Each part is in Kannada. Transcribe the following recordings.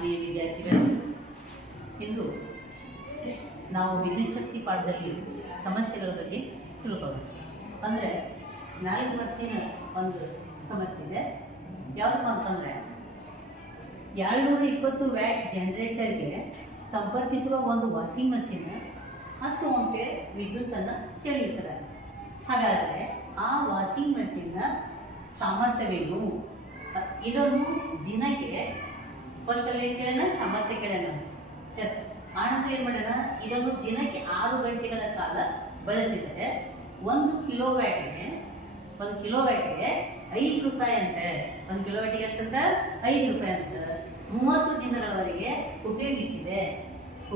ಆತ್ಮೀಯ ವಿದ್ಯಾರ್ಥಿಗಳು, ಇಂದು ನಾವು ವಿದ್ಯುತ್ ಶಕ್ತಿ ಪಾಠದಲ್ಲಿ ಸಮಸ್ಯೆಗಳ ಬಗ್ಗೆ ತಿಳ್ಕೊಳ್ಳೋಣ. ಅಂದರೆ 4 ಮಾರ್ಕ್ಸಿನ ಒಂದು ಸಮಸ್ಯೆ ಇದೆ. ಯಾವುದಪ್ಪ ಅಂತಂದರೆ 220 ವ್ಯಾಟ್ ಜನರೇಟರ್ಗೆ ಸಂಪರ್ಕಿಸುವ ಒಂದು ವಾಷಿಂಗ್ ಮಷೀನ್ 10 ಆಂಪಿಯರ್ ವಿದ್ಯುತ್ತನ್ನು ಸೆಳೆಯುತ್ತದೆ. ಹಾಗಾದರೆ ಆ ವಾಷಿಂಗ್ ಮಷೀನ್ನ ಸಾಮರ್ಥ್ಯವೇನು? ಇದನ್ನು ದಿನಕ್ಕೆ ಫಸ್ಟಲ್ಲಿ ಕೇಳೋಣ, ಸಾಮರ್ಥ್ಯ ಕೇಳೋಣ. ಎಸ್, ಆನಂತರ ಏನು ಮಾಡೋಣ, ಇದನ್ನು ದಿನಕ್ಕೆ 6 ಗಂಟೆಗಳ ಕಾಲ ಬಳಸಿದರೆ 1 ಕಿಲೋವ್ಯಾಟ್ಗೆ 5 ರೂಪಾಯಿ ಅಂತೆ. 1 ಕಿಲೋವ್ಯಾಟಿಗೆ ಎಷ್ಟಂತ? 5 ರೂಪಾಯಿ ಅಂತ. 30 ದಿನಗಳವರೆಗೆ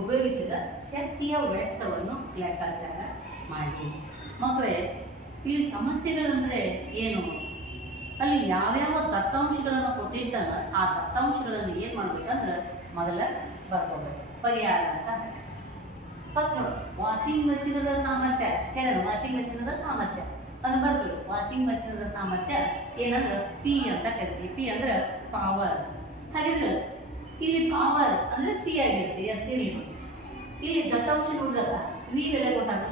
ಉಪಯೋಗಿಸಿದ ಶಕ್ತಿಯ ವೆಚ್ಚವನ್ನು ಲೆಕ್ಕಾಚಾರ ಮಾಡಿ. ಮಕ್ಕಳೇ, ಇಲ್ಲಿ ಸಮಸ್ಯೆಗಳಂದರೆ ಏನು? ಅಲ್ಲಿ ಯಾವ್ಯಾವ ದತ್ತಾಂಶಗಳನ್ನು ಕೊಟ್ಟಿರ್ತಾನೆ ಆ ದತ್ತಾಂಶಗಳನ್ನು ಏನು ಮಾಡ್ಬೇಕಂದ್ರೆ ಮೊದಲ ಬರ್ಕೋಬೇಕು. ಪರಿಹಾರ ಅಂತ ಫಸ್ಟ್ ನೋಡು, ವಾಷಿಂಗ್ ಮಷೀನದ ಸಾಮರ್ಥ್ಯ ಕೇಳೋಣ. ವಾಷಿಂಗ್ ಮಷೀನದ ಸಾಮರ್ಥ್ಯ ಅದನ್ನು ಬರ್ಕೊಳ್ಳಿ. ವಾಷಿಂಗ್ ಮಷೀನದ ಸಾಮರ್ಥ್ಯ ಏನಂದ್ರೆ ಪಿ ಅಂತ ಕರಿತೀವಿ. ಪಿ ಅಂದ್ರೆ ಪವರ್. ಹಾಗಿದ್ರೆ ಇಲ್ಲಿ ಪವರ್ ಅಂದ್ರೆ ಪಿ ಆಗಿರುತ್ತೆ. ಎಸ್, ಇಲ್ಲಿ ದತ್ತಾಂಶ ನೋಡಿದಾಗ ವಿ ಬೆಲೆ ಕೊಟ್ಟಾನ,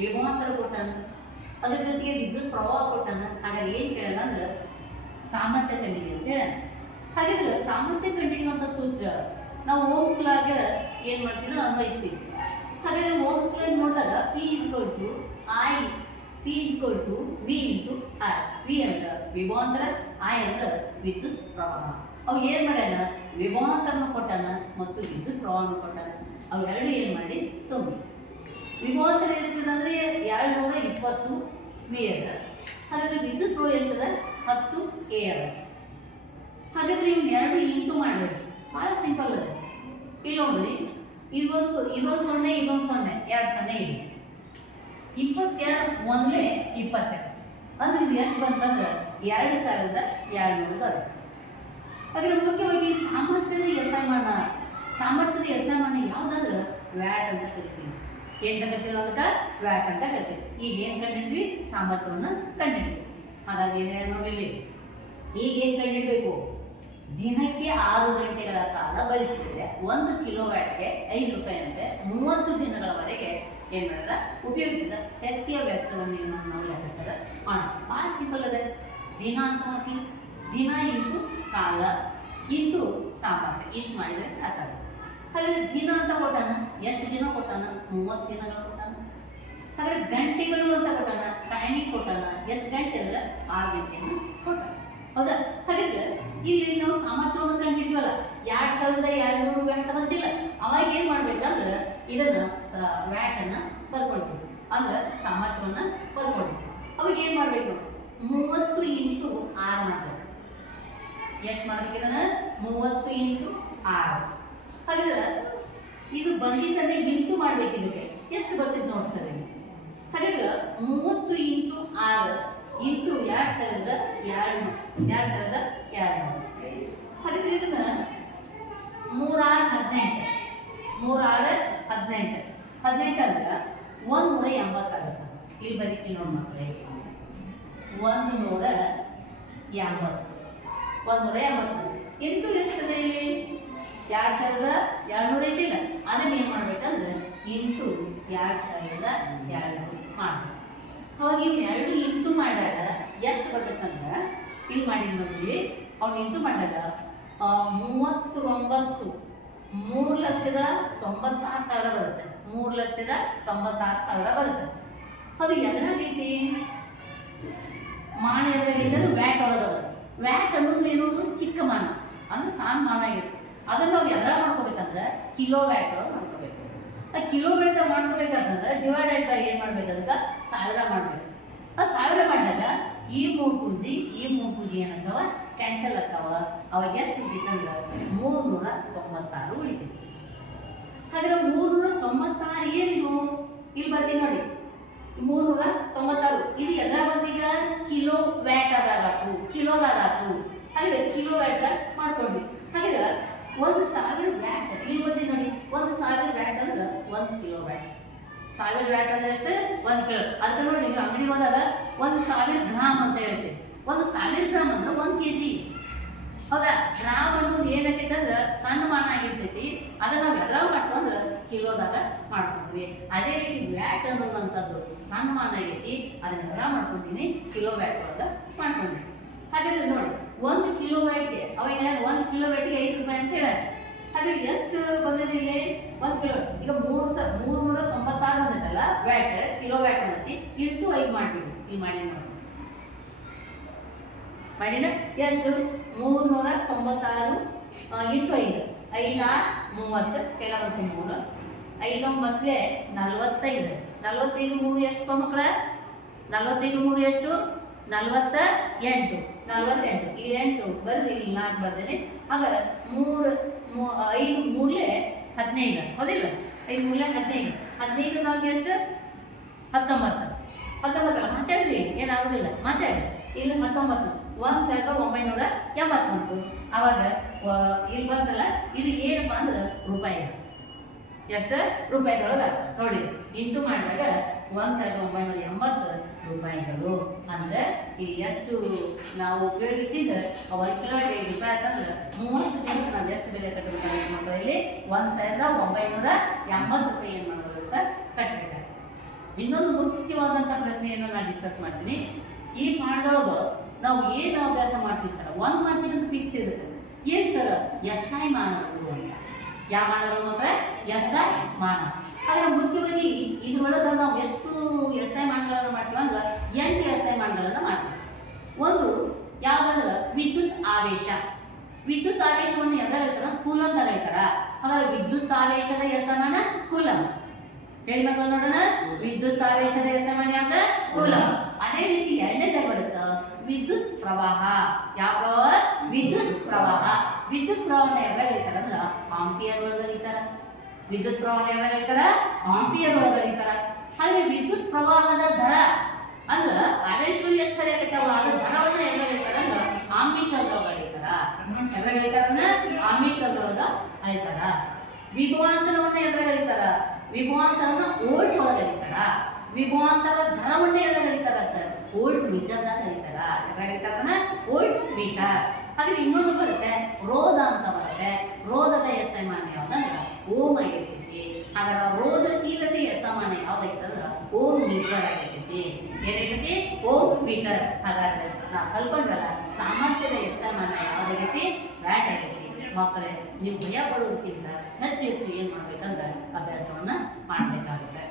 ವಿಭವಾಂತರ ಕೊಟ್ಟಾನ, ಅದ್ರ ಜೊತೆಗೆ ವಿದ್ಯುತ್ ಪ್ರವಾಹ ಕೊಟ್ಟಾನ. ಹಾಗಾಗಿ ಏನು ಕೇಳೋಣ ಅಂದ್ರೆ ಸಾಮರ್ಥ್ಯ ಕಂಡಿಡಿ ಅಂತ ಹೇಳ. ಹಾಗಿದ್ರೆ ಸಾಮರ್ಥ್ಯ ಕಂಡಿಡಿಯುವಂಥ ಸೂತ್ರ ನಾವು ಓಮ್ಸ್ ಲಾಗ ಏನು ಮಾಡ್ತೀವಿ ಅನ್ವಯಿಸ್ತೀವಿ. ಹಾಗಾದ್ರೆ ಓಮ್ಸ್ ಲಾಗ್ ನೋಡಿದಾಗ P equal to V into I. V ಅಂತ ವಿಭವಾಂತರ, ಐ ಅಂದ್ರೆ ವಿದ್ಯುತ್ ಪ್ರವಾಹ. ಅವು ಏನು ಮಾಡ್ಯಾನ? ವಿಭವಾಂತರನ ಕೊಟ್ಟಾನ ಮತ್ತು ವಿದ್ಯುತ್ ಪ್ರವಾಹನ ಕೊಟ್ಟಾನ. ಅವೆರಡು ಏನು ಮಾಡಿ ತುಂಬಿ. ವಿಭವಾಂತರ ಎಷ್ಟಿದೆ? 220 ವಿ ಅದ. ಹಾಗಾದ್ರೆ ವಿದ್ಯುತ್ ಪ್ರವಾಹ ಎಷ್ಟದ? 10 ಎ ಅದ. ಹಾಗಾದ್ರೆ ಇವೆರಡು ಇಂಟು ಮಾಡಿರಿ. ಭಾಳ ಸಿಂಪಲ್ ಅದ. ಇಲ್ಲಿ ನೋಡ್ರಿ, ಇದೊಂದು 0 ಇದೊಂದು 0, 2 0 ಇದೆ. 22 1 22 ಅಂದ್ರೆ ಇದು ಎಷ್ಟು ಬಂತಂದ್ರೆ 2200 ಬರುತ್ತೆ. ಹಾಗಾದ್ರೆ ಮುಖ್ಯವಾಗಿ ಸಾಮರ್ಥ್ಯದ ಎಸಮಾನ ಯಾವುದಂದ್ರೆ ವ್ಯಾಟ್ ಅಂತ ಕರಿತೀವಿ. ಏನು ಕರಿತೀವಿ? ಅದಕ್ಕೆ ವ್ಯಾಟ್ ಅಂತ ಕರಿತೀವಿ. ಈಗ ಏನು ಕಂಡಿದ್ವಿ? ಸಾಮರ್ಥ್ಯವನ್ನು ಕಂಡಿದ್ವಿ. ಹಾಗಾಗಿ ಏನು ನೋಡಿಲ್ಲಿ, ಈಗ ಏನು ಕಂಡಿಡ್ಬೇಕು? ದಿನಕ್ಕೆ 6 ಗಂಟೆಗಳ ಕಾಲ ಬಳಸಿದರೆ 1 ಕಿಲೋವ್ಯಾಟ್ಗೆ 5 ರೂಪಾಯಿ ಅಂತೆ. 30 ದಿನಗಳವರೆಗೆ ಏನು ಮಾಡಿದ್ರೆ ಉಪಯೋಗಿಸಿದ ಶಕ್ತಿಯ ವೆಚ್ಚವನ್ನು ಏನು ನಾವು ಲೆಕ್ಕಾಚಾರ ಮಾಡೋಣ. ಭಾಳ ಸಿಂಪಲ್ ಅದ. ದಿನ ಅಂತ ಹಾಕಿ, ದಿನ ಇಂಟು ಕಾಲ ಇಂಟು ಸಾಮರ್ಥ್ಯ, ಇಷ್ಟು ಮಾಡಿದರೆ ಸಾಕಾಗುತ್ತೆ. ಹಾಗಾದ್ರೆ ದಿನ ಅಂತ ಕೊಟ್ಟಾನ, ಎಷ್ಟು ದಿನ ಕೊಟ್ಟಾನ? 30 ದಿನಗಳು ಕೊಟ್ಟಾನ. ಹಾಗಾದ್ರೆ ಗಂಟೆಗಳು ಅಂತ ಕೊಟ್ಟಾನ, ಟೈಮಿಂಗ್ ಕೊಟ್ಟಾನ. ಎಷ್ಟು ಗಂಟೆ ಅಂದ್ರೆ 6 ಗಂಟೆಯನ್ನು ಕೊಟ್ಟಾನ. ಹೌದಾ? ಹಾಗಿದ್ರೆ ಇಲ್ಲಿ ನಾವು ಸಾಮರ್ಥ್ಯವನ್ನು ಕಂಡುಹಿಡಿದ್ವಲ್ಲ, 2200 ವ್ಯಾಟ್ ಬಂತಿಲ್ಲ. ಅವಾಗ ಏನು ಮಾಡ್ಬೇಕಂದ್ರೆ ಇದನ್ನ ವ್ಯಾಟನ್ನು ಬರ್ಕೊಳ್ತೀವಿ, ಅಂದ್ರೆ ಸಾಮರ್ಥ್ಯವನ್ನು ಬರ್ಕೊಳ್ತೀವಿ. ಅವಾಗ ಏನು ಮಾಡ್ಬೇಕು? 30 ಇಂಟು 6 ಮಾಡ್ಬೇಕು. ಎಷ್ಟು ಮಾಡ್ಬೇಕು? ಇದನ್ನ 30 ಇಂಟು 6. ಹಾಗಿದ್ರೆ ಇದು ಬಂದಿದ್ದನ್ನೇ ಇಂಟು ಮಾಡ್ಬೇಕು. ಇದಕ್ಕೆ ಎಷ್ಟು ಬರ್ತಿತ್ತು ನೋಡಿ ಸರ್. ಹಾಗಿದ್ರೆ 30 ಇಂಟು 6 ಇಂಟು 2200. ಹಾಗಿದ್ರೆ ಇದನ್ನ 3×6 18 ಅಂದ್ರೆ 180 ಆಗುತ್ತೆ. ಇಲ್ಲಿ ಬರೀತೀನಿ ನೋಡಿ ಮಕ್ಕಳೇ, 180 ಇಂಟು ಎಷ್ಟಿದೆ ಇಲ್ಲಿ? 2200 ಐತಿಲ್ಲ. ಅದನ್ನ ಏನು ಮಾಡ್ಬೇಕಂದ್ರೆ ಇಂಟು 2200 ಮಾಡಬೇಕು. ಅವಾಗ ಇವೆರಡು ಇಂಟು ಮಾಡಿದಾಗ ಎಷ್ಟು ಬರ್ತೈತಂದ್ರೆ ಇಲ್ಲಿ ಮಾಡಿದ ನೋಡಿ, ಅವ್ನು ಇಂಟು ಮಾಡಿದಾಗ 3,96,000 ಬರುತ್ತೆ. 3,96,000 ಬರುತ್ತೆ. ಅದು ಎದುರಾಗೈತಿ? ಮಾನ ಎದುರಾಗೈತೆ ಅಂದ್ರೆ ವ್ಯಾಟ್ ಒಳಗದ. ವ್ಯಾಟ್ ಅನ್ನೋದು ಏನೋದು ಚಿಕ್ಕ ಮಾನ, ಅಂದ್ರೆ ಸಣ್ಣ ಮಾನ ಆಗಿರುತ್ತೆ. ಅದನ್ನು ನಾವು ಎಲ್ಲ ಮಾಡ್ಕೋಬೇಕಂದ್ರೆ ಕಿಲೋ ವ್ಯಾಟ್ ಒಳಗೆ ಮಾಡ್ಕೋಬೇಕು. ಆ ಕಿಲೋ ವ್ಯಾಟ್ ಮಾಡ್ಕೋಬೇಕಂತಂದ್ರೆ ಡಿವೈಡೆಡ್ ಬೈ ಏನು ಮಾಡ್ಬೇಕಂದ್ರೆ 1000 ಮಾಡಬೇಕು. ಆ 1000 ಮಾಡಿದಾಗ ಈ 3 ಪೂಜಿ ಏನಂತಾವ? ಕ್ಯಾನ್ಸಲ್ ಆಗ್ತಾವ. ಅವಾಗ ಎಷ್ಟು ಉಳಿತಂದ್ರೆ 396 ಉಳಿತೈತಿ. ಹಾಗಾದ್ರೆ 396 ಏನಿದು? ಇಲ್ಲಿ ಬರ್ತೀನಿ ನೋಡಿ, 396 ಇದು ಎಲ್ಲ ಬಂದೀಗ ಕಿಲೋ ವ್ಯಾಟ್ ಆದಾಗಾತು, ಕಿಲೋದಾಗಾತು. ಹಾಗಾದ್ರೆ ಕಿಲೋ ವ್ಯಾಟ್ ಮಾಡ್ಕೊಂಡ್ವಿ. ಹಾಗಾದ್ರೆ 1000 ವ್ಯಾಟ್ ಇಲ್ಲಿ ಬರ್ತೀನಿ ನೋಡಿ, 1000 ವ್ಯಾಟ್ ಅಂದ್ರೆ 1 ಕಿಲೋ ವ್ಯಾಟ್. 1000 ವ್ಯಾಟ್ ಅಂದ್ರೆ ಎಷ್ಟು? 1 ಕಿಲೋ. ಅದಕ್ಕೆ ನೋಡಿ, ನೀವು ಅಂಗಡಿಗೆ ಹೋದಾಗ 1000 ಗ್ರಾಮ್ ಅಂತ ಹೇಳ್ತೀವಿ. 1000 ಗ್ರಾಮ್ ಅಂದ್ರೆ 1 kg. ಹೌದಾ? ಗ್ರಾಮ್ ಅನ್ನೋದು ಏನಾಗೈತೆ ಅಂದ್ರೆ ಸಣ್ಣ ಅದನ್ನು ನಾವು ಎದ್ರಾಗ ಮಾಡ್ತೀವಿ ಅಂದ್ರೆ ಕಿಲೋದಾಗ ಮಾಡ್ಕೊತೀವಿ. ಅದೇ ರೀತಿ ವ್ಯಾಟ್ ಅನ್ನುವಂಥದ್ದು ಸಣ್ಣ ಮಾನ ಆಗೈತಿ, ಅದನ್ನ ಎದ್ರಾಗ ಮಾಡ್ಕೊಂತೀನಿ, ಕಿಲೋ ವ್ಯಾಟ್ ಒಳಗೆ ಮಾಡ್ಕೊಂಡಿ. ಹಾಗಾದ್ರೆ ನೋಡಿ 1 ಕಿಲೋ ವ್ಯಾಟ್ಗೆ ಅವಾಗ 1 ಕಿಲೋ ವ್ಯಾಟ್ಗೆ 5 ರೂಪಾಯಿ ಅಂತ ಹೇಳ. ಹಾಗಾದ್ರೆ ಎಷ್ಟು ಬಂದಿದೆ ಇಲ್ಲಿ? 1 ಕಿಲೋ ಈಗ 396 ಬಂದೈತಲ್ಲ ವ್ಯಾಟ್, ಕಿಲೋ ವ್ಯಾಟ್ ಬಂದೈತಿ, ಇಂಟು 5 ಮಾಡ್ಬಿಡು. ಇಲ್ಲಿ ಮಾಡಿ ನೋಡಿ ಮಾಡಿನ ಎಷ್ಟು? 396 ಇಂಟು 5, 5 30, ಕೆಲ ಬಂತು 3, 5 9 45, 45 3 ಎಷ್ಟು ಮಕ್ಕಳ? 45 3 ಎಷ್ಟು? 48, 48 ಈ 8 ಬರೆದು ಇಲ್ಲಿ 4 ಬರ್ದೇನೆ. ಹಾಗಾದ್ರೆ 5 3 15 ಹೌದಿಲ್ಲ? 5 3 15, 15 ನಾಲ್ಕು ಎಷ್ಟು? 19 ಅಲ್ಲ ಮಾತಾಡ್ರಿ, ಏನಾಗೋದಿಲ್ಲ ಮಾತಾಡಿ. ಇಲ್ಲಿ 19 1980 ಬಂತು. ಅವಾಗ ಇಲ್ಲಿ ಬಂತಲ್ಲ, ಇದು ಏನಪ್ಪ ಅಂದ್ರೆ ರೂಪಾಯಿ. ಎಷ್ಟು ರೂಪಾಯಿಗಳದ ನೋಡಿ, ಇಂಟು ಮಾಡಿದಾಗ 1980 ರೂಪಾಯಿಗಳು ಅಂದ್ರೆ ಇದು ಎಷ್ಟು ನಾವು ಉಪಯೋಗಿಸಿದ 1 ಕಿಲೋ 5 ರೂಪಾಯಿ ಅಂತಂದ್ರೆ 30 ಜನಕ್ಕೆ ನಾವು ಎಷ್ಟು ಬೆಲೆ ಕಟ್ಟಬೇಕಾಗುತ್ತೆ ಮಕ್ಕಳಲ್ಲಿ? 1980 ರೂಪಾಯಿ ಏನು ಮಾಡಬೇಕು ಕಟ್ಟಬೇಕಾಗುತ್ತೆ. ಇನ್ನೊಂದು ಮುಖ್ಯವಾದಂಥ ಪ್ರಶ್ನೆಯನ್ನು ನಾನು ಡಿಸ್ಕಸ್ ಮಾಡ್ತೀನಿ. ಈ ಪಾಠದೊಳಗೆ ನಾವು ಏನು ಅಭ್ಯಾಸ ಮಾಡ್ತೀವಿ ಸರ್? 1 ಮಾರ್ಕ್ಸಿಗಂತೂ ಫಿಕ್ಸ್ ಇರುತ್ತೆ. ಏನು ಸರ್? SI ಮಾನಗಳು ಅಂತ. ಯಾವ ಮಾನಗಳು ಮಕ್ಕಳ? SI ಮಾನ. ಆದರೆ ಮುಖ್ಯವಾಗಿ ಇದ್ರೊಳಗೆ ನಾವು ಎಷ್ಟು SI ಮಾನಗಳನ್ನು ಮಾಡ್ತೀವಿ ಅಂದ್ರೆ 8 SI ಮಾನಗಳನ್ನು ಮಾಡ್ತೀವಿ. ಒಂದು ಯಾವುದಂದ್ರೆ ವಿದ್ಯುತ್ ಆವೇಶ. ವಿದ್ಯುತ್ ಆವೇಶವನ್ನು ಎಲ್ಲ ಹೇಳ್ತಾರ? ಕೂಲಂಬ್ ಅಂತ ಹೇಳ್ತಾರ. ಹಾಗಾದ್ರೆ ವಿದ್ಯುತ್ ಆವೇಶದ SI ಕೂಲಂಬ್. ಹೇಳಿ ಮಕ್ಕಳು ನೋಡೋಣ. ವಿದ್ಯುತ್ ಆವೇಶದ SI ಯಾವ್ದ? ಕೂಲಂಬ್. ಅದೇ ರೀತಿ ಎರಡನೇದಾಗ ಬರುತ್ತ ವಿದ್ಯುತ್ ಪ್ರವಾಹ. ಯಾವ ಪ್ರವಾಹ? ವಿದ್ಯುತ್ ಪ್ರವಾಹ. ವಿದ್ಯುತ್ ಪ್ರವಾಹನ ಎಲ್ಲ ಹೇಳ್ತಾರ ಅಂದ್ರ ಆಂಪಿಯರ್ ಒಳಗೆ ಹೇಳ್ತಾರ. ವಿದ್ಯುತ್ ಪ್ರವಾಹನ ಎಲ್ಲ ಹೇಳ್ತಾರ? ಆಂಪಿಯರ್ ಒಳಗೆ ಹೇಳ್ತಾರ. ಹಾಗೆ ವಿದ್ಯುತ್ ಪ್ರವಾಹದ ದರ ಅಂದ್ರ ಆವೇಶಗಳು ಎಷ್ಟು ಹರಿಯಾಕತ್ತಾವ ಅದ್ರ ದರವನ್ನ ಎಲ್ಲ ಹೇಳ್ತಾರ ಅಂದ್ರ ಆಮೀಟರ್ ಒಳಗೆ ಹೇಳ್ತಾರ. ಎಲ್ಲ ಹೇಳ್ತಾರ ಆಮೀಟರ್ ಒಳಗ ಹೇಳ್ತಾರ. ವಿಭವಾಂತರವನ್ನ ಎಲ್ಲ ಹೇಳ್ತಾರ? ವಿಭವಾಂತರನ ವೋಲ್ಟ್ ಒಳಗೆ ಹೇಳ್ತಾರ. ವಿಭವಾಂತರದ ದರವನ್ನ ಎಲ್ಲ ಹೇಳ್ತಾರ ಸರ್? ವೋಲ್ಟ್ ಮೀಟರ್ದಾಗ ಹೇಳ್ತಾರ. ಹೇಳ್ತಾರನ ವೋಲ್ಟ್ ಮೀಟರ್. ಹಾಗೆ ಇನ್ನೊಂದು ಬರುತ್ತೆ ರೋಧ ಅಂತ ಬರುತ್ತೆ. ರೋಧದ SI ಮಾನ ಯಾವ್ದಂದ್ರ ಓಮ್ ಆಗಿರ್ತೈತಿ. ಹಾಗಾದ್ರೆ ರೋಧಶೀಲತೆ SI ಮಾನ ಯಾವ್ದೈತಂದ್ರ ಓಮ್ ಮೀಟರ್ ಆಗಿರ್ತೈತಿ. ಏನಾಗೈತಿ? Ohm meter. ಹಾಗಾದ್ರೆ ನಾವು ಕಲ್ಕೊಂಡ್ವಲ್ಲ ಸಾಮರ್ಥ್ಯದ SI ಮಾನ ಯಾವ್ದಾಗೈತಿ? ವ್ಯಾಟ್ ಆಗೈತಿ. ಮಕ್ಕಳೇ, ನೀವು ಭಯ ಪಡೋದಕ್ಕಿಂತ ಹೆಚ್ಚು ಏನು ಮಾಡ್ಬೇಕಂದ್ರೆ ಅಭ್ಯಾಸವನ್ನ ಮಾಡಬೇಕಾಗುತ್ತೆ.